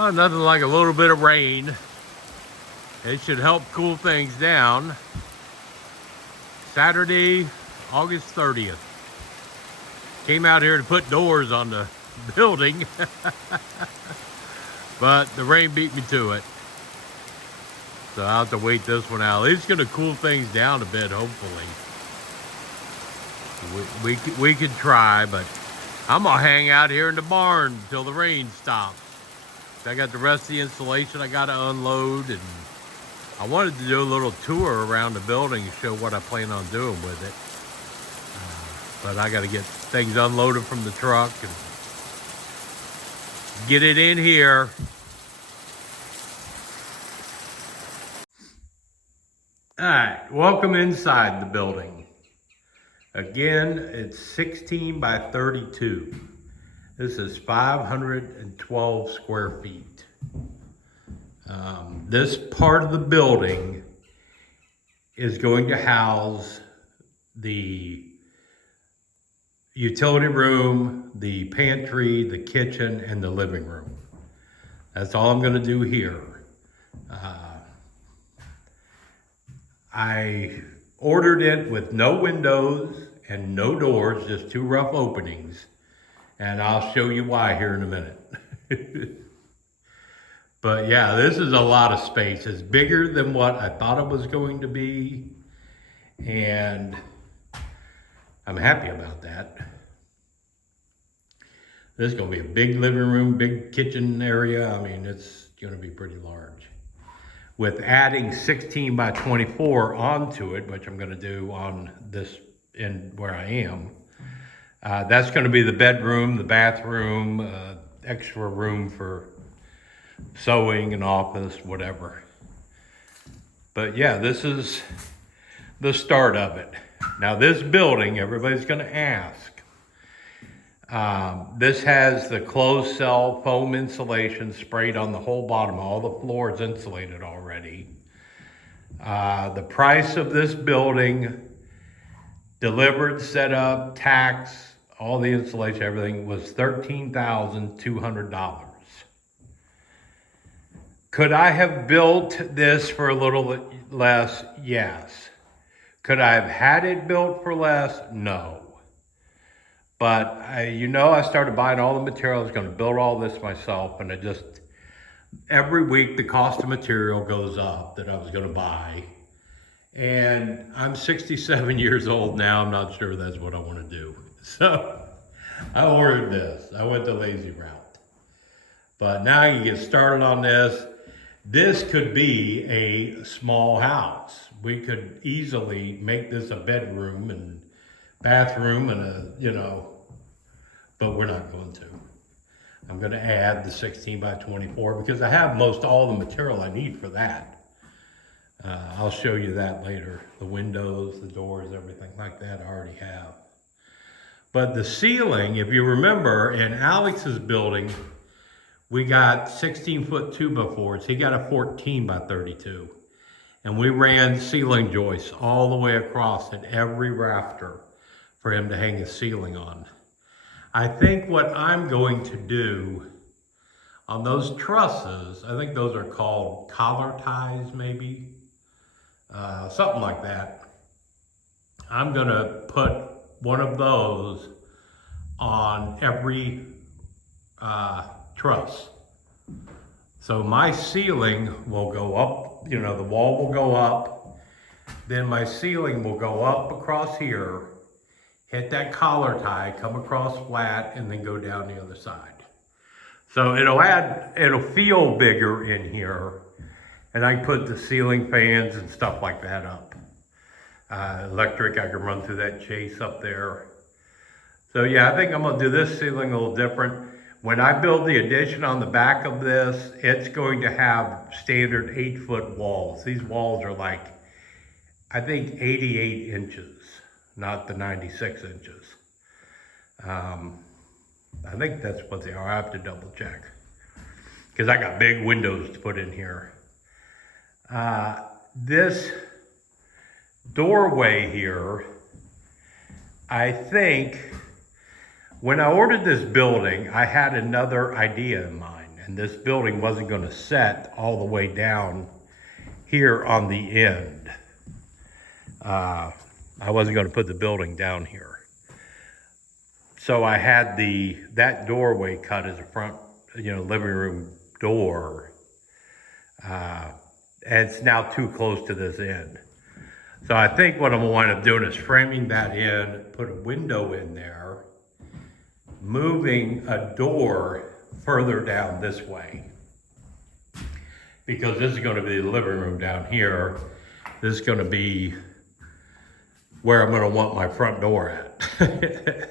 Oh, nothing like a little bit of rain. It should help cool things down. Saturday, August 30th. Came out here to put doors on the building, but the rain beat me to it. So I'll have to wait this one out. It's gonna cool things down a bit, hopefully. We could try, but I'm gonna hang out here in the barn until the rain stops. I got the rest of the installation I gotta unload, and I wanted to do a little tour around the building to show what I plan on doing with it. But I gotta get things unloaded from the truck and get it in here. All right, welcome inside the building. Again, it's 16 by 32. This is 512 square feet. This part of the building is going to house the utility room, the pantry, the kitchen, and the living room. That's all I'm gonna do here. I ordered it with no windows and no doors, just two rough openings. And I'll show you why here in a minute. But yeah, this is a lot of space. It's bigger than what I thought it was going to be. And I'm happy about that. This is gonna be a big living room, big kitchen area. I mean, it's gonna be pretty large. With adding 16 by 24 onto it, which I'm gonna do on this end where I am. That's gonna be the bedroom, the bathroom, extra room for sewing and office, whatever. But yeah, this is the start of it. Now this building, everybody's gonna ask, this has the closed cell foam insulation sprayed on the whole bottom. All the floor is insulated already. The price of this building, delivered, set up, tax, all the insulation, everything, was $13,200. Could I have built this for a little less? Yes. Could I have had it built for less? No. But I started buying all the material. I was gonna build all this myself, and every week the cost of material goes up that I was gonna buy. And I'm 67 years old now. I'm not sure that's what I wanna do. So I ordered this. I went the lazy route. But now you get started on this. This could be a small house. We could easily make this a bedroom and bathroom and but we're not going to. I'm gonna add the 16 by 24 because I have most all the material I need for that. I'll show you that later. The windows, the doors, everything like that I already have. But the ceiling, if you remember, in Alex's building, we got 16-foot 2x4s. He got a 14 by 32. And we ran ceiling joists all the way across at every rafter for him to hang his ceiling on. I think what I'm going to do on those trusses, I think those are called collar ties maybe, something like that. I'm gonna put one of those on every truss. So my ceiling will go up, the wall will go up, then my ceiling will go up across here, hit that collar tie, come across flat, and then go down the other side. So it'll feel bigger in here, and I can put the ceiling fans and stuff like that up. Electric, I can run through that chase up there. So yeah, I think I'm gonna do this ceiling a little different. When I build the addition on the back of this, it's going to have standard 8-foot walls. These walls are like, I think 88 inches, not the 96 inches. I think that's what they are. I have to double check because I got big windows to put in here. This doorway here, I think when I ordered this building, I had another idea in mind. and this building wasn't going to set all the way down here on the end. I wasn't going to put the building down here. So I had that doorway cut as a front, living room door. And it's now too close to this end. So I think what I'm going to wind up doing is framing that in, put a window in there, moving a door further down this way. Because this is going to be the living room down here. This is going to be where I'm going to want my front door at.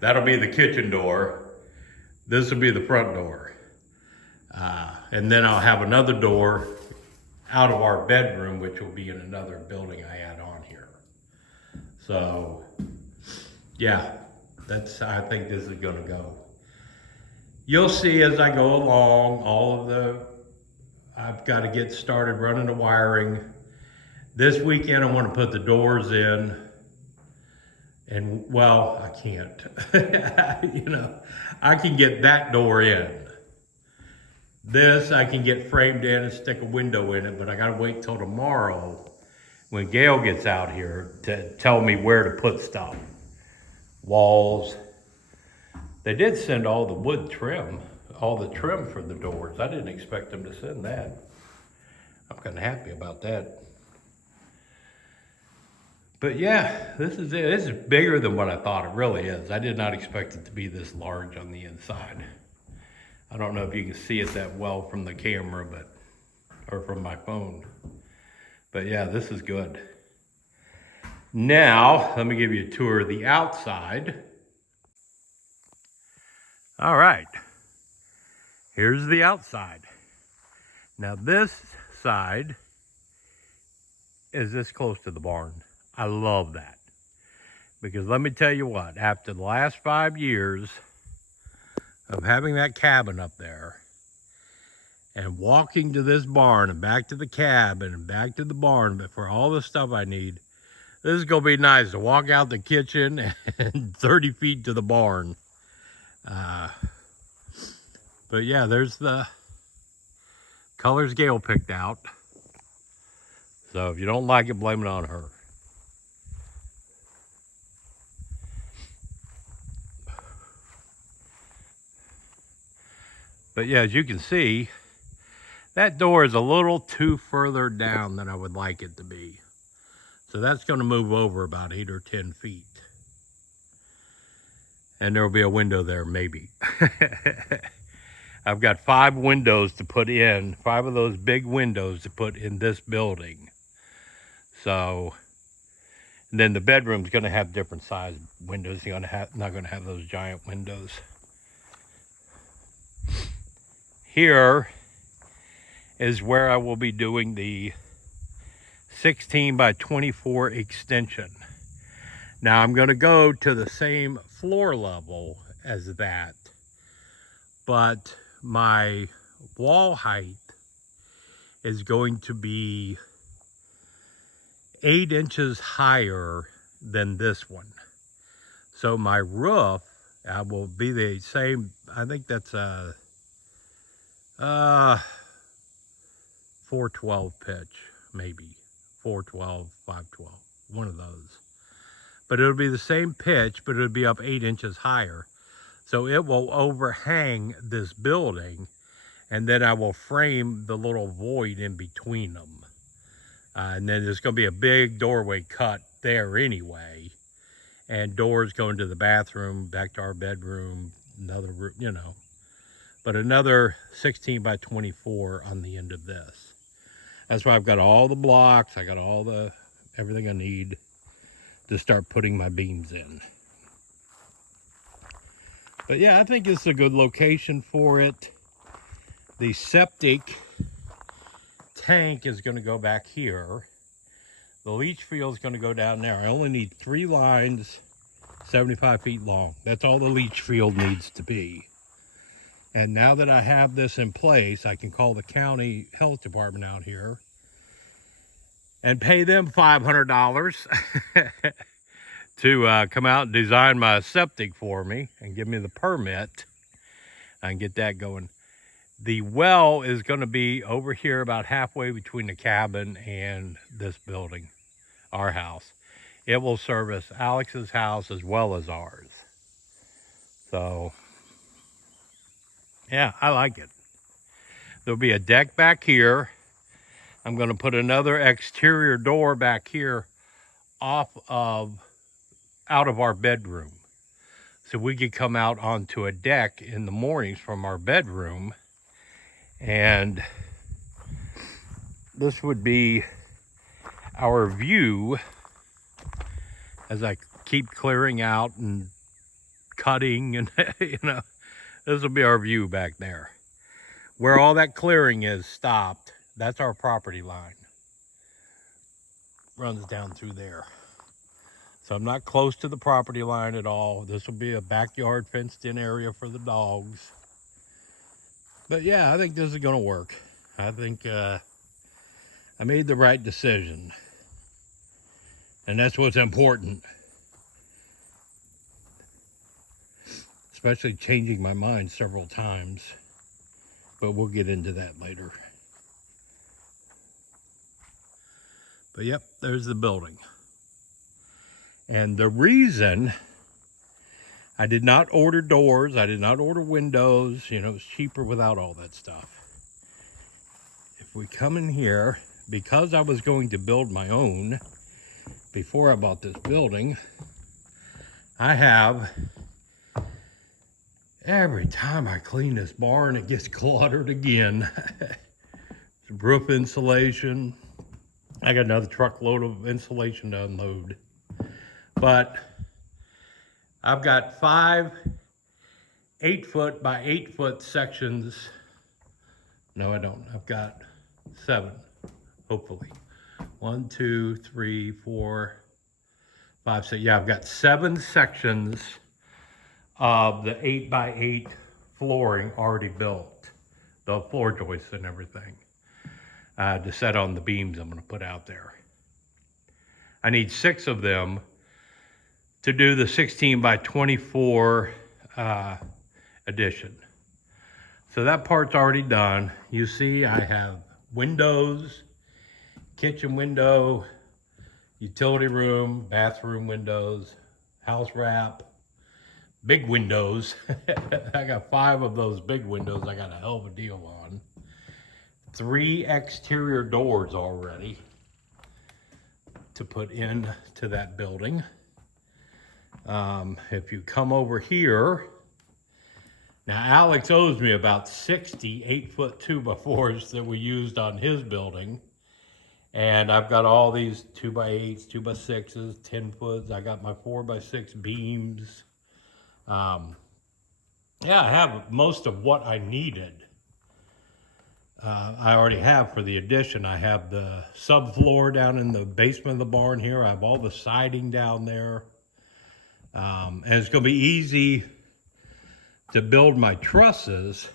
That'll be the kitchen door. This will be the front door. And then I'll have another door out of our bedroom, which will be in another building I add on here. So, yeah, I think this is gonna go. You'll see as I go along, I've got to get started running the wiring. This weekend I want to put the doors in. And well, I can't. I can get that door in. This I can get framed in and stick a window in it, but I gotta wait till tomorrow when Gail gets out here to tell me where to put stuff. Walls. They did send all the wood trim, all the trim for the doors. I didn't expect them to send that. I'm kind of happy about that. But yeah, this is it. This is bigger than what I thought it really is. I did not expect it to be this large on the inside. I don't know if you can see it that well from the camera, or from my phone. But yeah, this is good. Now, let me give you a tour of the outside. All right, here's the outside. Now this side is this close to the barn. I love that. Because let me tell you what, after the last 5 years of having that cabin up there and walking to this barn and back to the cabin and back to the barn, but for all the stuff I need, this is gonna be nice to walk out the kitchen and 30 feet to the barn. But yeah, there's the colors Gail picked out. So if you don't like it, blame it on her. But yeah, as you can see, that door is a little too further down than I would like it to be. So that's going to move over about 8 or 10 feet. And there will be a window there, maybe. I've got 5 windows to put in, 5 of those big windows to put in this building. So, and then the bedroom's going to have different size windows. You're not going to have those giant windows. Here is where I will be doing the 16 by 24 extension. Now I'm going to go to the same floor level as that, but my wall height is going to be 8 inches higher than this one. So my roof will be the same. I think that's a 412 pitch, maybe 412, 512, one of those. But it'll be the same pitch, but it'll be up 8 inches higher. So it will overhang this building, and then I will frame the little void in between them. And then there's going to be a big doorway cut there anyway, and doors going to the bathroom, back to our bedroom, another room, but another 16 by 24 on the end of this. That's why I've got all the blocks. I got everything I need to start putting my beams in. But yeah, I think it's a good location for it. The septic tank is going to go back here. The leach field is going to go down there. I only need 3 lines, 75 feet long. That's all the leach field needs to be. And now that I have this in place, I can call the county health department out here and pay them $500 to come out and design my septic for me and give me the permit. I can get that going. The well is going to be over here about halfway between the cabin and this building, our house. It will service Alex's house as well as ours. So, yeah, I like it. There'll be a deck back here. I'm going to put another exterior door back here out of our bedroom. So we could come out onto a deck in the mornings from our bedroom. And this would be our view as I keep clearing out and cutting and, this will be our view back there. Where all that clearing is stopped, that's our property line. Runs down through there. So I'm not close to the property line at all. This will be a backyard fenced in area for the dogs. But yeah, I think this is gonna work. I think I made the right decision. And that's what's important. Especially changing my mind several times. But we'll get into that later. But yep, there's the building. And the reason I did not order doors, I did not order windows, it's cheaper without all that stuff. If we come in here, because I was going to build my own before I bought this building, I have, every time I clean this barn, it gets cluttered again. Roof insulation. I got another truckload of insulation to unload. But I've got 5 8-foot by 8-foot sections. No, I don't. I've got 7, hopefully. 1, 2, 3, 4, 5, 6. Yeah, I've got 7 sections of the 8 by 8 flooring already built. The floor joists and everything. To set on the beams I'm going to put out there. I need 6 of them to do the 16 by 24 addition. So that part's already done. You see I have windows, kitchen window, utility room, bathroom windows, house wrap, big windows. I got 5 of those big windows I got a hell of a deal on. 3 exterior doors already to put in to that building. If you come over here, now Alex owes me about 60 8-foot 2x4s that we used on his building. And I've got all these 2x8s, 2x6s, 10-foots. I got my 4x6 beams. Yeah, I have most of what I needed. I already have for the addition. I have the subfloor down in the basement of the barn here. I have all the siding down there. And it's going to be easy to build my trusses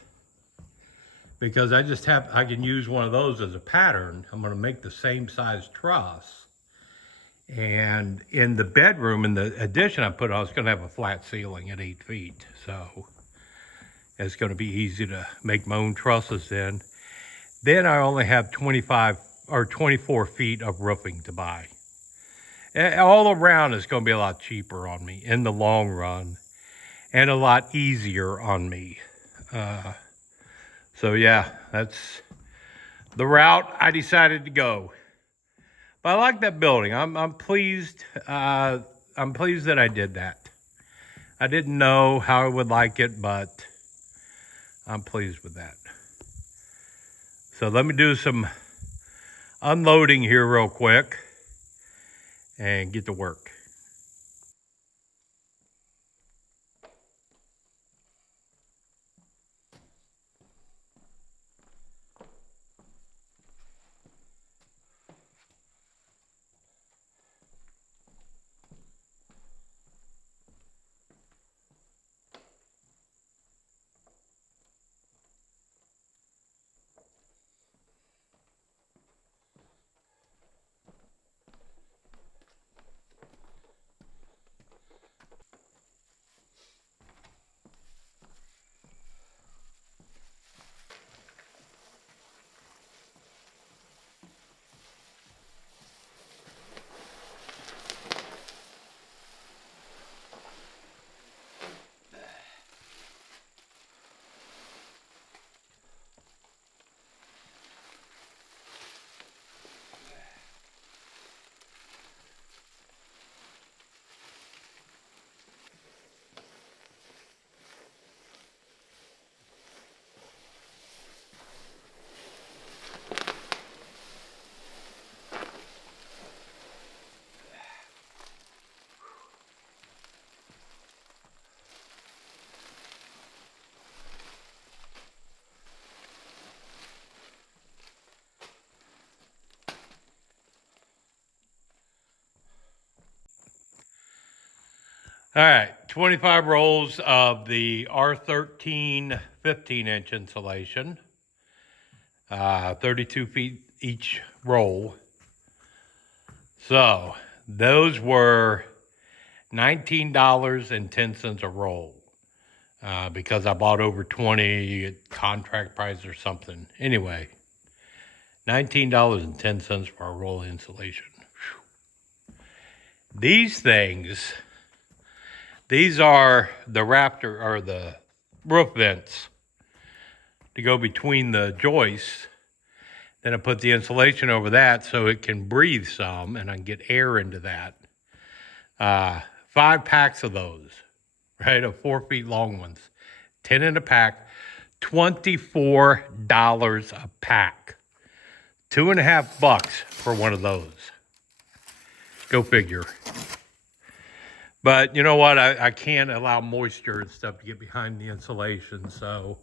because I can use one of those as a pattern. I'm going to make the same size truss. And in the bedroom, in the addition I put on, it's going to have a flat ceiling at 8 feet. So it's going to be easy to make my own trusses in. Then I only have 25 or 24 feet of roofing to buy. All around it's going to be a lot cheaper on me in the long run and a lot easier on me. So yeah, that's the route I decided to go. But I like that building. I'm pleased. I'm pleased that I did that. I didn't know how I would like it, but I'm pleased with that. So let me do some unloading here real quick and get to work. All right, 25 rolls of the R13 15-inch insulation, 32 feet each roll. So those were $19.10 a roll. Because I bought over 20, you get contract price or something. Anyway, $19.10 for a roll of insulation. Whew. These things, these are the Raptor or the roof vents to go between the joists. Then I put the insulation over that so it can breathe some and I can get air into that. 5 packs of those, right? Of 4 feet long ones. 10 in a pack, $24 a pack. $2.50 for one of those. Go figure. But you know what? I can't allow moisture and stuff to get behind the insulation, so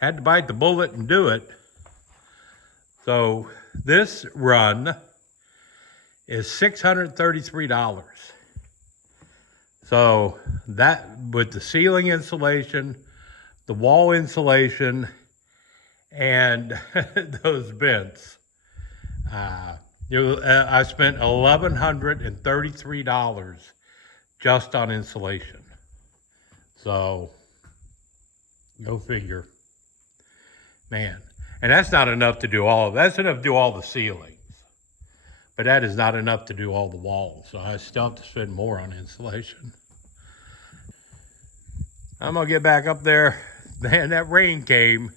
had to bite the bullet and do it. So this run is $633. So that with the ceiling insulation, the wall insulation, and those vents, I spent $1,133 just on insulation. So go figure, man. And that's not enough to do all of that. That's enough to do all the ceilings, but that is not enough to do all the walls. So I still have to spend more on insulation. I'm gonna get back up there. Man, that rain came.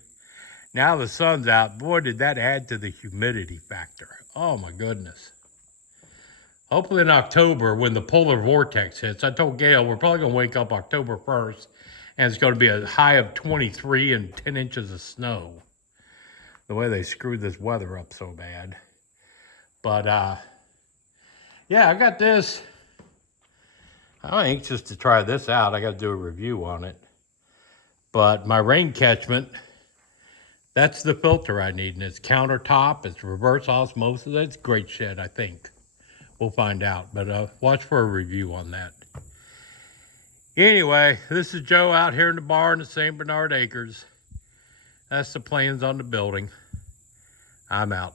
Now the sun's out. Boy, did that add to the humidity factor. Oh my goodness. Hopefully in October when the polar vortex hits, I told Gail we're probably gonna wake up October 1st and it's gonna be a high of 23 and 10 inches of snow. The way they screwed this weather up so bad. But yeah, I got this. I'm anxious to try this out. I got to do a review on it. But my rain catchment, that's the filter I need. And it's countertop. It's reverse osmosis. That's great shit, I think. We'll find out. But watch for a review on that. Anyway, this is Joe out here in the barn at St. Bernard Acres. That's the plans on the building. I'm out.